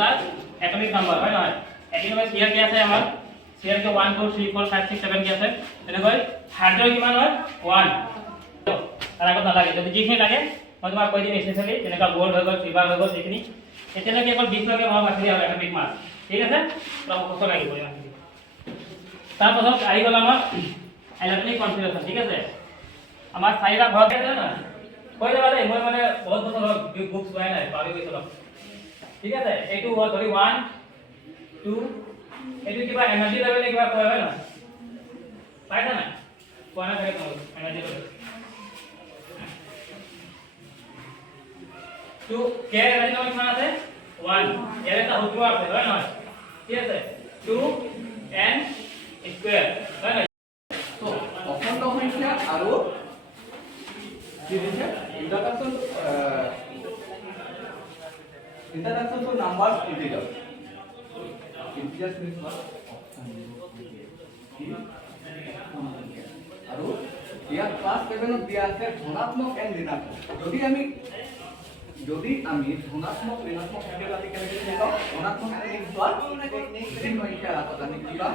তার atomic number হয় না একেবারে সিআর কি আছে আমার সিআর কে 1 2 3 4 5 6 7 কি আছে তেনেকৈ হাইড্রোজেন কিমান হয় 1 তাৰ আগত নালাগে যদি যিখিনি লাগে মই তোমাক কৈ দিম স্পেশালি যেনেকা গোল্ড হৈ গ'ল সিলভাৰ হৈ গ'ল এইখিনি এতিয়ালৈকে অকল বিক্ৰয়কে মই বাছি আৰু এটমিক মাছ ঠিক আছে পুৰা মুখস্থ লাগিব ইমান তাৰপাছত আহি গ'ল আমাৰ ইলেক্ট্ৰনিক কনফিগাৰেশ্যন ঠিক আছে আমাৰ চাৰিটা ঘৰত আছে না কৈ যাবা দেই মই মানে বহুত বছৰ হ'ল বুকছ পোৱাই নাই পাহৰি গৈছিলোঁ ঠিক আছে এইটো হ'ল ধৰি 1 2 এইটো কিবা এনাৰ্জি লেভেল কিবা কয় হয় না পাইছা না কোৱা না থাকে তোমালোক এনাৰ্জি লেভেল টু কে এনাৰ্জি লেভেল কিমান আছে 1 ইয়াৰ এটা সূত্ৰ আছে হয় নহয় ঠিক আছে 2 n স্কয়াৰ হয় না তো অখণ্ড সংখ্যা আৰু কি দিছে introduction to numbers integers means what আৰু ইয়াত ক্লাস 7 ত দিয়া আছে ধনাত্মক এন্ড ঋণাত্মক যদি আমি ধনাত্মক ঋণাত্মক সংখ্যা জাতি কেনেকৈ লিখাও ধনাত্মক এন্ড প্লাস সংখ্যা আগত আমি কিবা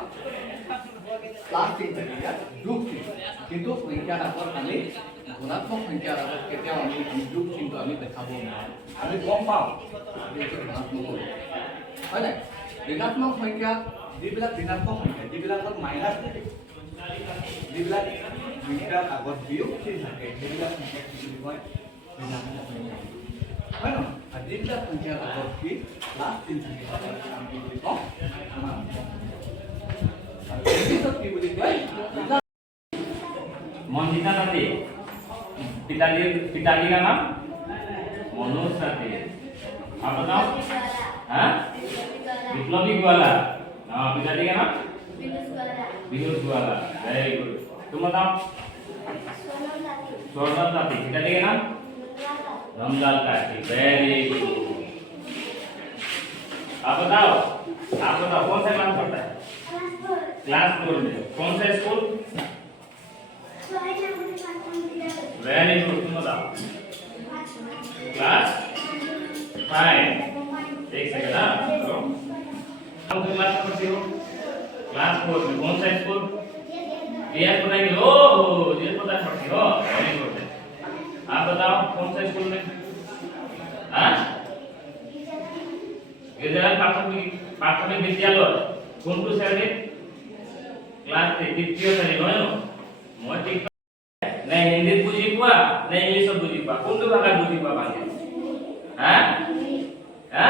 প্লাস চিহ্ন থাকে ইয়াত যোগ চিহ্ন কিন্তু সংখ্যাৰ আগত আমি ধনাত্মক সংখ্যাৰ আগত কেতিয়াও আমি যোগ চিহ্ন আমি দেখাব নোৱাৰোঁ আমি গম পাওঁ যে ধনাত্মক হয় নাই ঋণাত্মক সংখ্যা যিবিলাক ঋণাত্মক সংখ্যা যিবিলাক হ'ল মাইনাছ থাকে যিবিলাক সংখ্যাৰ আগত বিয়োগ চিহ্ন থাকে সেইবিলাক সংখ্যা কি বুলি কয় ঋণাত্মক সংখ্যা হয় নহয় আৰু যিবিলাক সংখ্যাৰ আগত কি প্লাছ চিহ্ন থাকে আমি কি বুলি কওঁ কি বুলি কয় मंजिता साथी पिताजी का नाम मनोज साथी आप बताओ हाँ विप्लवी ग्वाला हाँ पिताजी का नाम विनोद ग्वाला वेरी गुड तुम बताओ स्वर्णम साथी पिताजी का नाम रामलाल साथी वेरी गुड आप बताओ कौन सा क्लास पढ़ता है क्लास 4 में कौन सा स्कूल वेरी गुड तुम बताओ क्लास 5 एक सेकंड हाँ कौन सी क्लास पढ़ती हो क्लास 4 में कौन सा स्कूल ये पढ़ाएंगे ओ ये पता पढ़ती हो वेरी गुड आप बताओ कौन सा स्कूल में हाँ विद्यालय प्राथमिक विद्यालय कौन टू श्रेणी क्लास 3 द्वितीय श्रेणी নহয় ন মই ঠিক নাই হিন্দীত বুজি পোৱা নাই ইংলিছত বুজি পোৱা কোনটো ভাষাত বুজি পোৱা ভালকে হা হা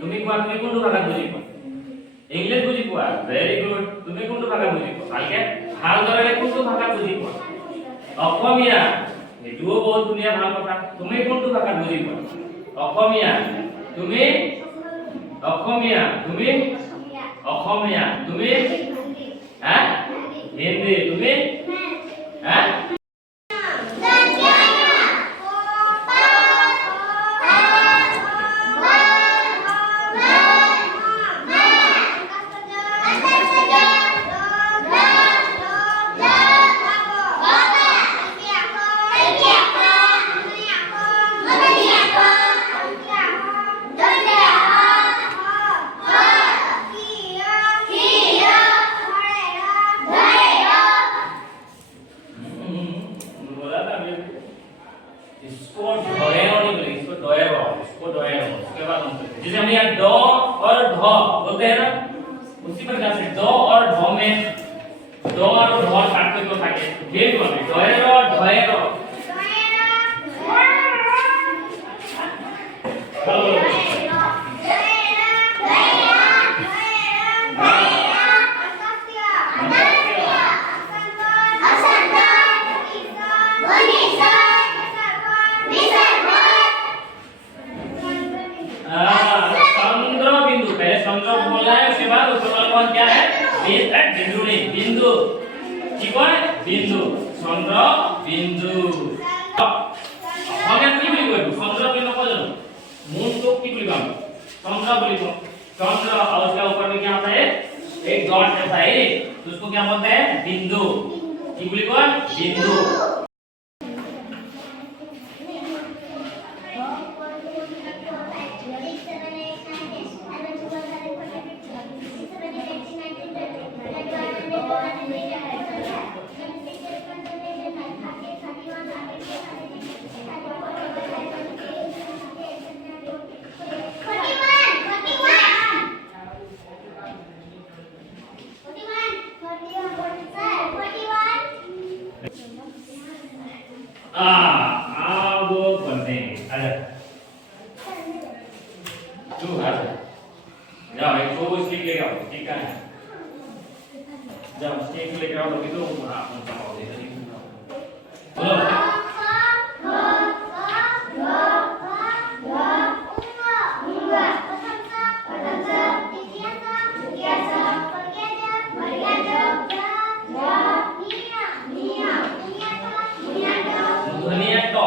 তুমি কোৱা তুমি কোনটো ভাষাত বুজি পোৱা ইংলিছ বুজি পোৱা ভেৰি গুড তুমি কোনটো ভাষাত বুজি পোৱা ভালকে ভালদৰে কোনটো ভাষাত বুজি পোৱা অসমীয়া এইটোও বহুত ধুনীয়া ভাল কথা তুমি কোনটো ভাষাত বুজি পোৱা অসমীয়া তুমি অসমীয়া তুমি অসমীয়া তুমি হা হিন্দী তুমি হ্যাঁ जैसे हम यहाँ ड और ढ बोलते हैं ना उसी प्रकार से ड और ढ में ड और ढ पार्थक्य থাকে भेद হবে ডয়ের और ঢয়ের चंद्र बोला है उसके बाद उसका कौन क्या है बिंदु नहीं बिंदु ठीक है बिंदु चंद्र बिंदु हम কি বুলি কইব चंद्र बिंदु को जानो मून को কি বুলি কম चंद्र बोली को चंद्र और उसके ऊपर में क्या होता है एक डॉट जैसा है तो उसको क्या बोलते हैं बिंदु কি বুলি কয় बिंदु वो बनते हैं आजा तू आजा जाओ एक तो स्टिक लेके आओ स्टिक कहाँ है जाओ स्टिक लेके आओ अभी तो आप बताओ दे बोलो ध्वनिया तो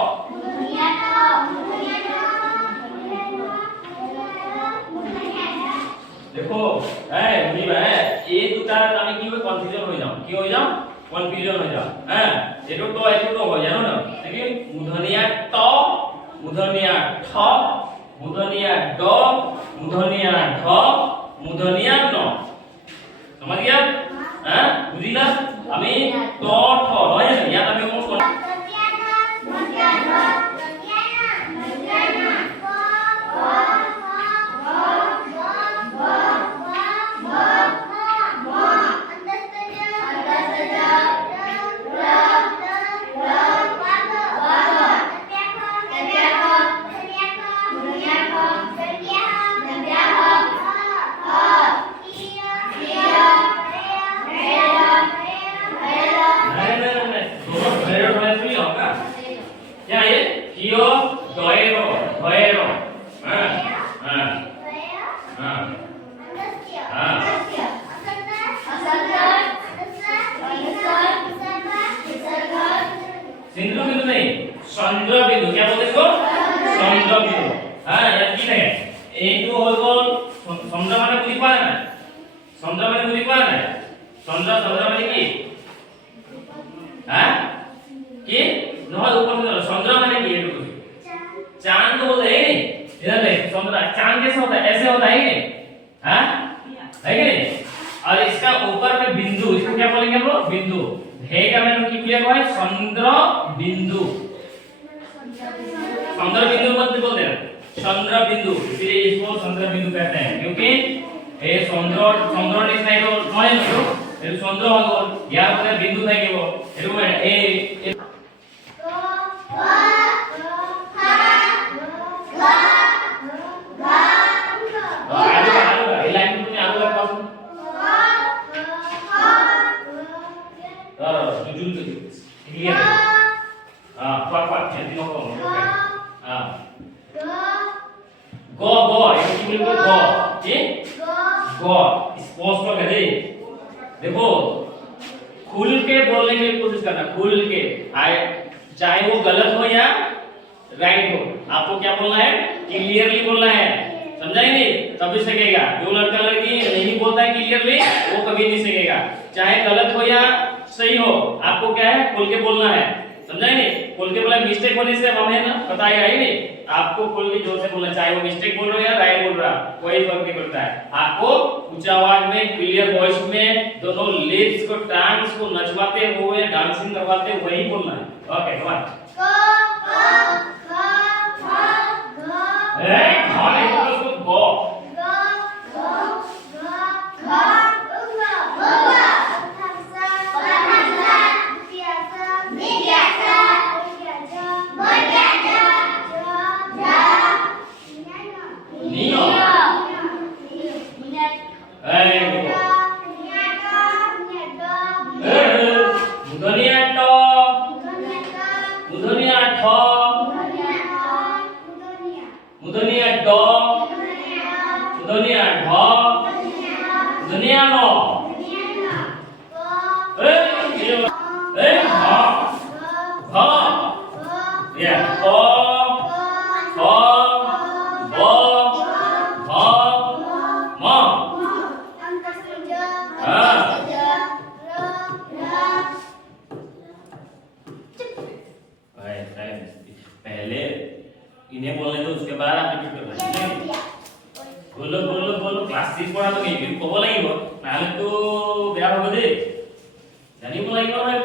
देखो है मुनि भाई ये দুটা আমি কি হয় কনফিউজন হয়ে যাও কি হয়ে যাও কনফিউজন হয়ে যাও হ্যাঁ এটো তো হয় জানো না দেখি মুধনিয়া ট মুধনিয়া ঠ মুধনিয়া ড মুধনিয়া ঢ মুধনিয়া ন समझ गया হ্যাঁ বুঝিলা আমি ট ঠ হয় না ইয়াত আমি কোন सिंधु बिंदु नहीं चंद्र बिंदु क्या बोलते इसको चंद्र बिंदु हां यार की থাকে এই তো হই গল চন্দ্র মানে বুঝি পায় না চন্দ্র মানে বুঝি পায় না চন্দ্র মানে কি হ্যাঁ কি নহয় ऊपर से चंद्र মানে কি ये तो चांद बोलते हैं इधर देख चंद्र चांद कैसे होता है ऐसे होता है कि हां है कि नहीं और इसका ऊपर में बिंदु इसको क्या बोलेंगे हम लोग बिंदु है का मैंने की क्लियर हुआ है चंद्र बिंदु मत बोलते हैं चंद्र बिंदु इसलिए इसको चंद्र बिंदु कहते हैं क्योंकि ये चंद्र इस नहीं तो नय तो ये चंद्र हो यार मतलब बिंदु था कि वो ए देखो खुल के बोलने की कोशिश करना खुल के चाहे वो गलत हो या राइट हो आपको क्या बोलना है क्लियरली बोलना है समझा नहीं तभी सीखेगा जो लड़का लड़की नहीं बोलता है क्लियरली वो कभी नहीं सीखेगा चाहे गलत हो या सही हो आपको क्या है खोल के बोलना है समझा नहीं खोल के बोला मिस्टेक होने से हमें ना बताएगा ही नहीं आपको खोल के जोर से बोलना चाहे वो मिस्टेक बोल रहा है या राइट बोल रहा कोई फर्क नहीं पड़ता है आपको ऊंचा आवाज में क्लियर वॉइस में दोनों लिप्स को टंग्स को नचवाते हुए डांसिंग करवाते हुए वही बोलना है ओके कम ऑन ए खाने को गो पहले इन्हें बोलने दो उसके बाद आप रिपीट करना बोलो क्लास 6 पढ़ा तो नहीं फिर को बोला ही हो नाले तो बेया हो दे জানিব লাগিব নহয়